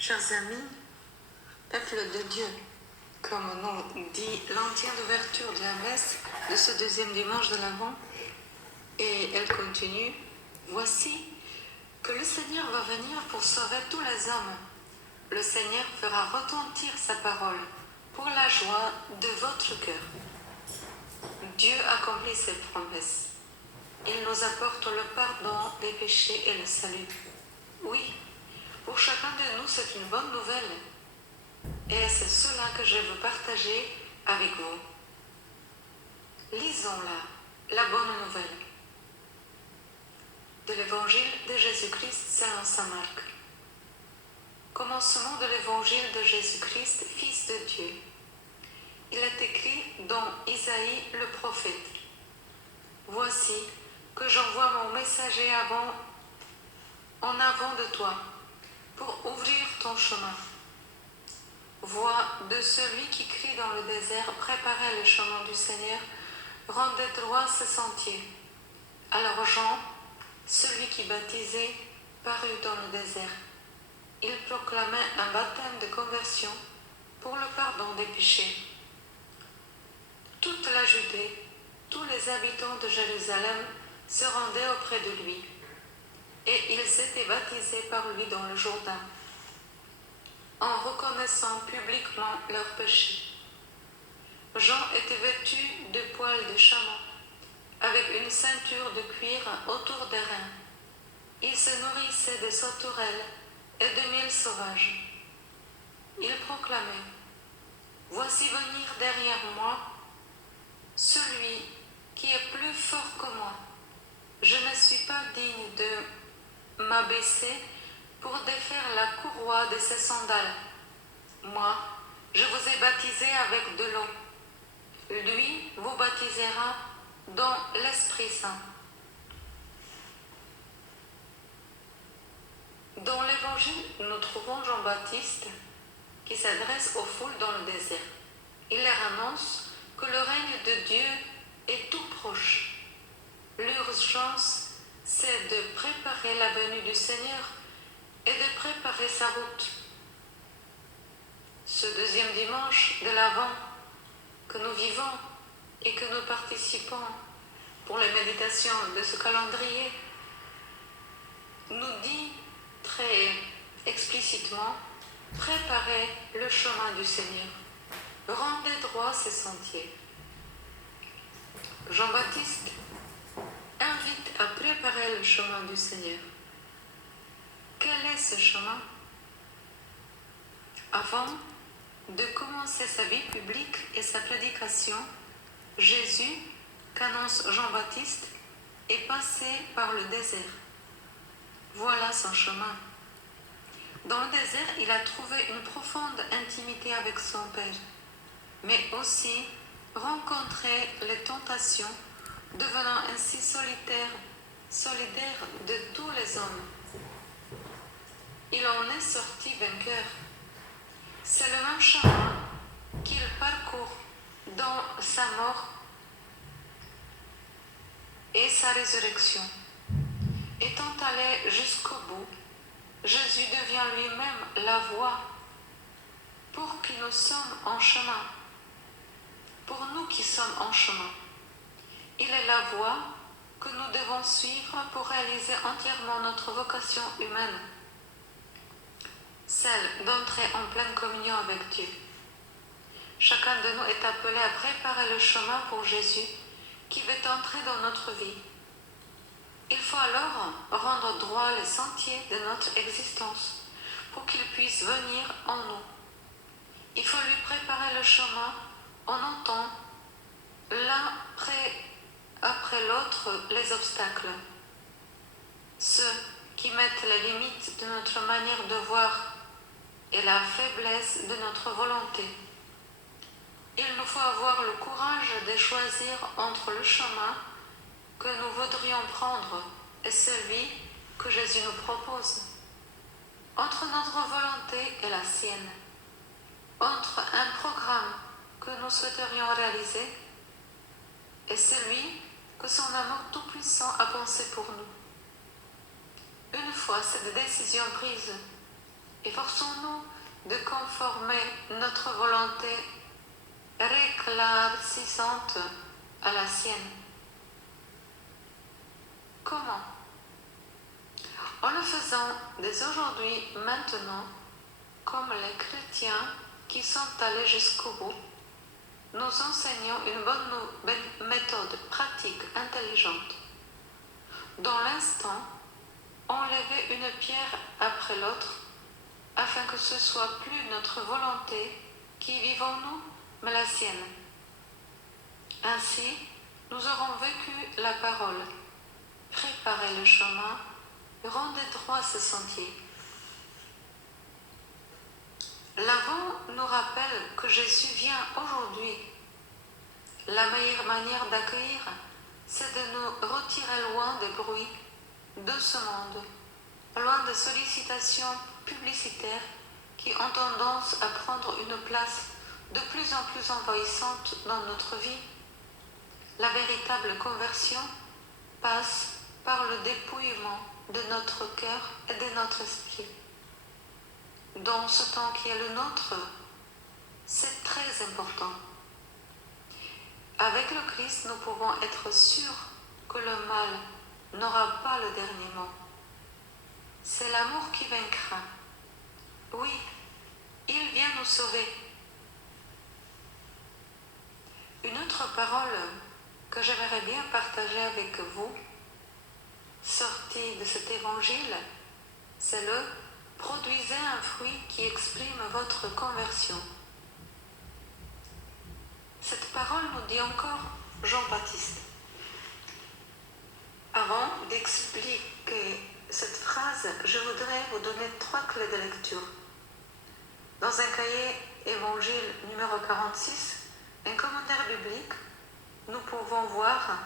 Chers amis, peuple de Dieu, comme nous dit l'entière ouverture de la messe de ce deuxième dimanche de l'Avent, et elle continue, voici que le Seigneur va venir pour sauver tous les hommes. Le Seigneur fera retentir sa parole pour la joie de votre cœur. Dieu accomplit ses promesses. Il nous apporte le pardon des péchés et le salut. Oui, pour chacun de nous, c'est une bonne nouvelle. Et c'est cela que je veux partager avec vous. Lisons-la, la bonne nouvelle de l'évangile de Jésus-Christ selon saint Marc. Commencement de l'évangile de Jésus-Christ, Fils de Dieu. Il est écrit dans Isaïe le prophète. Voici que j'envoie mon messager en avant de toi, pour ouvrir ton chemin. Voix de celui qui crie dans le désert, préparez le chemin du Seigneur, rendez droit ses sentiers. Alors Jean, celui qui baptisait, parut dans le désert. Il proclamait un baptême de conversion pour le pardon des péchés. Toute la Judée, tous les habitants de Jérusalem se rendaient auprès de lui, et ils étaient baptisés par lui dans le Jourdain, en reconnaissant publiquement leurs péchés. Jean était vêtu de poils de chameau, avec une ceinture de cuir autour des reins. Il se nourrissait de sauterelles et de miel sauvage. Il proclamait, « Voici venir derrière moi celui qui est plus fort que moi. Je ne suis pas digne de m'abaisser pour défaire la courroie de ses sandales. Moi, je vous ai baptisé avec de l'eau. Lui vous baptisera dans l'Esprit Saint. » Dans l'Évangile, nous trouvons Jean-Baptiste qui s'adresse aux foules dans le désert. Il leur annonce que le règne de Dieu est tout proche. L'urgence, c'est de préparer la venue du Seigneur et de préparer sa route. Ce deuxième dimanche de l'Avent que nous vivons et que nous participons pour les méditations de ce calendrier, nous dit très explicitement, préparez le chemin du Seigneur, rendez droit ses sentiers. Jean-Baptiste invite à préparer le chemin du Seigneur. Quel est ce chemin? Avant de commencer sa vie publique et sa prédication, Jésus, qu'annonce Jean-Baptiste, est passé par le désert. Voilà son chemin. Dans le désert, il a trouvé une profonde intimité avec son Père, mais aussi rencontré les tentations, devenant ainsi solidaire de tous les hommes. Il en est sorti vainqueur. C'est le même chemin qu'il parcourt dans sa mort et sa résurrection. Étant allé jusqu'au bout, Jésus devient lui-même la voie pour qui nous sommes en chemin, pour nous qui sommes en chemin. Il est la voie que nous devons suivre pour réaliser entièrement notre vocation humaine, celle d'entrer en pleine communion avec Dieu. Chacun de nous est appelé à préparer le chemin pour Jésus qui veut entrer dans notre vie. Il faut alors rendre droit les sentiers de notre existence pour qu'il puisse venir en nous. Il faut lui préparer le chemin en ôtant l'un après l'autre les obstacles, ceux qui mettent les limites de notre manière de voir et la faiblesse de notre volonté. Il nous faut avoir le courage de choisir entre le chemin que nous voudrions prendre et celui que Jésus nous propose, entre notre volonté et la sienne, entre un programme que nous souhaiterions réaliser et celui que son amour tout-puissant a pensé pour nous. Une fois cette décision prise, Efforçons-nous de conformer notre volonté réclassissante à la sienne. Comment? En le faisant dès aujourd'hui, maintenant, comme les chrétiens qui sont allés jusqu'au bout, nous enseignons une bonne méthode pratique, intelligente. Dans l'instant, enlever une pierre après l'autre, afin que ce soit plus notre volonté qui vivons nous, mais la sienne. Ainsi, nous aurons vécu la parole, préparé le chemin, rendez droit ce sentier. L'avant nous rappelle que Jésus vient aujourd'hui. La meilleure manière d'accueillir, c'est de nous retirer loin des bruits de ce monde, loin des sollicitations publicitaires qui ont tendance à prendre une place de plus en plus envahissante dans notre vie. La véritable conversion passe par le dépouillement de notre cœur et de notre esprit. Dans ce temps qui est le nôtre, c'est très important. Avec le Christ, nous pouvons être sûrs que le mal n'aura pas le dernier mot. C'est l'amour qui vaincra. Oui, il vient nous sauver. Une autre parole que j'aimerais bien partager avec vous, sortie de cet évangile, c'est le « Produisez un fruit qui exprime votre conversion ». Cette parole nous dit encore Jean-Baptiste. Avant d'expliquer cette phrase, je voudrais vous donner 3 clés de lecture. Dans un cahier évangile numéro 46, un commentaire biblique, nous pouvons voir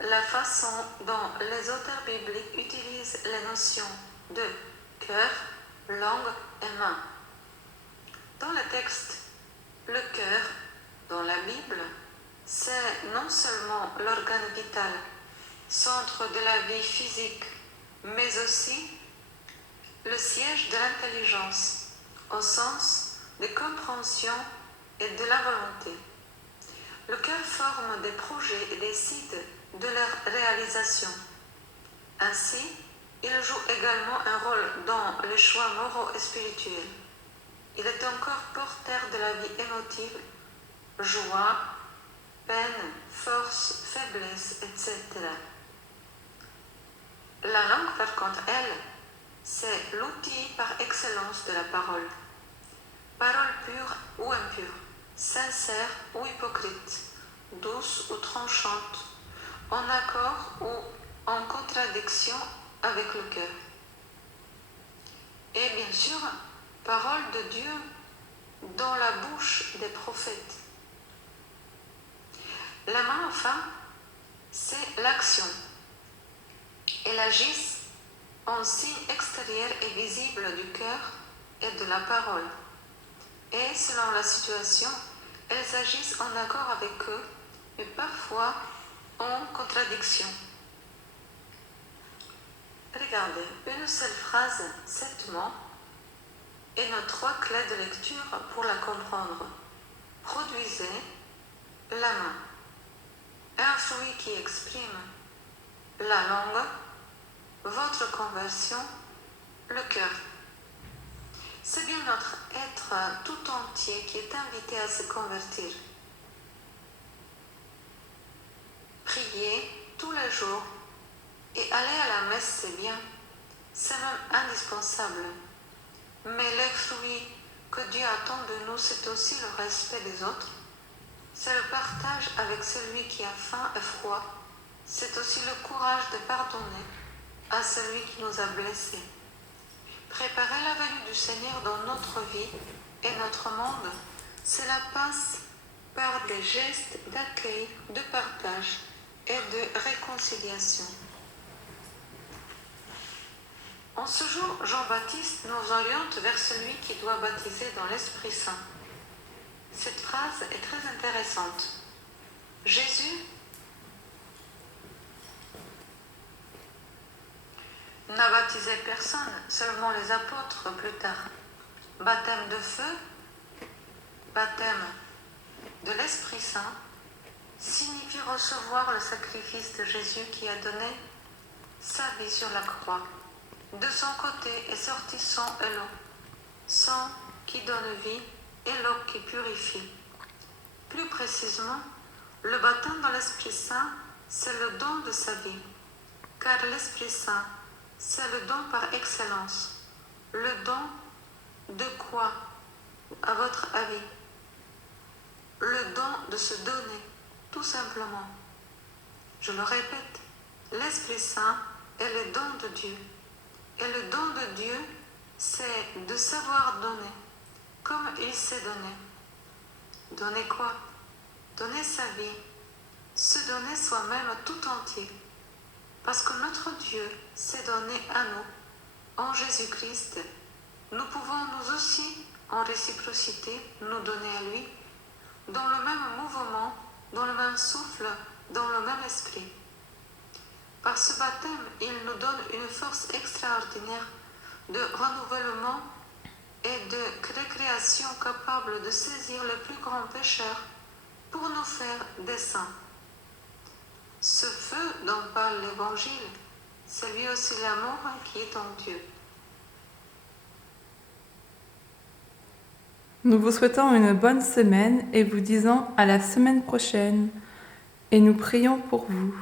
la façon dont les auteurs bibliques utilisent les notions de cœur, langue et main. Dans le texte, le cœur, dans la Bible, c'est non seulement l'organe vital, centre de la vie physique, mais aussi le siège de l'intelligence, au sens de compréhension et de la volonté. Le cœur forme des projets et décide de leur réalisation. Ainsi, il joue également un rôle dans les choix moraux et spirituels. Il est encore porteur de la vie émotive, joie, peine, force, faiblesse, etc. La langue, par contre, elle, c'est l'outil par excellence de la parole. Parole pure ou impure, sincère ou hypocrite, douce ou tranchante, en accord ou en contradiction avec le cœur. Et bien sûr, parole de Dieu dans la bouche des prophètes. La main, enfin, c'est l'action. Elles agissent en signe extérieur et visible du cœur et de la parole. Et selon la situation, elles agissent en accord avec eux, mais parfois en contradiction. Regardez, une seule phrase, 7 mots, et nos 3 clés de lecture pour la comprendre. Produisez la main, un fruit qui exprime la langue, votre conversion, le cœur. C'est bien notre être tout entier qui est invité à se convertir. Prier tous les jours et aller à la messe, c'est bien, c'est même indispensable. Mais le fruit que Dieu attend de nous, c'est aussi le respect des autres. C'est le partage avec celui qui a faim et froid. C'est aussi le courage de pardonner à celui qui nous a blessés. Préparer la venue du Seigneur dans notre vie et notre monde, cela passe par des gestes d'accueil, de partage et de réconciliation. En ce jour, Jean-Baptiste nous oriente vers celui qui doit baptiser dans l'Esprit Saint. Cette phrase est très intéressante. Jésus n'a baptisé personne, seulement les apôtres plus tard. Baptême de feu, baptême de l'Esprit Saint, signifie recevoir le sacrifice de Jésus qui a donné sa vie sur la croix. De son côté est sorti sang et l'eau, sang qui donne vie et l'eau qui purifie. Plus précisément, le baptême dans l'Esprit Saint, c'est le don de sa vie, car l'Esprit Saint, c'est le don par excellence. Le don de quoi, à votre avis? Le don de se donner, tout simplement. Je le répète, l'Esprit Saint est le don de Dieu. Et le don de Dieu, c'est de savoir donner, comme il s'est donné. Donner quoi? Donner sa vie, se donner soi-même tout entier. Parce que notre Dieu s'est donné à nous, en Jésus-Christ, nous pouvons nous aussi, en réciprocité, nous donner à lui, dans le même mouvement, dans le même souffle, dans le même esprit. Par ce baptême, il nous donne une force extraordinaire de renouvellement et de récréation capable de saisir les plus grands pécheurs pour nous faire des saints. Ce feu dont parle l'Évangile, c'est lui aussi l'amour qui est en Dieu. Nous vous souhaitons une bonne semaine et vous disons à la semaine prochaine. Et nous prions pour vous.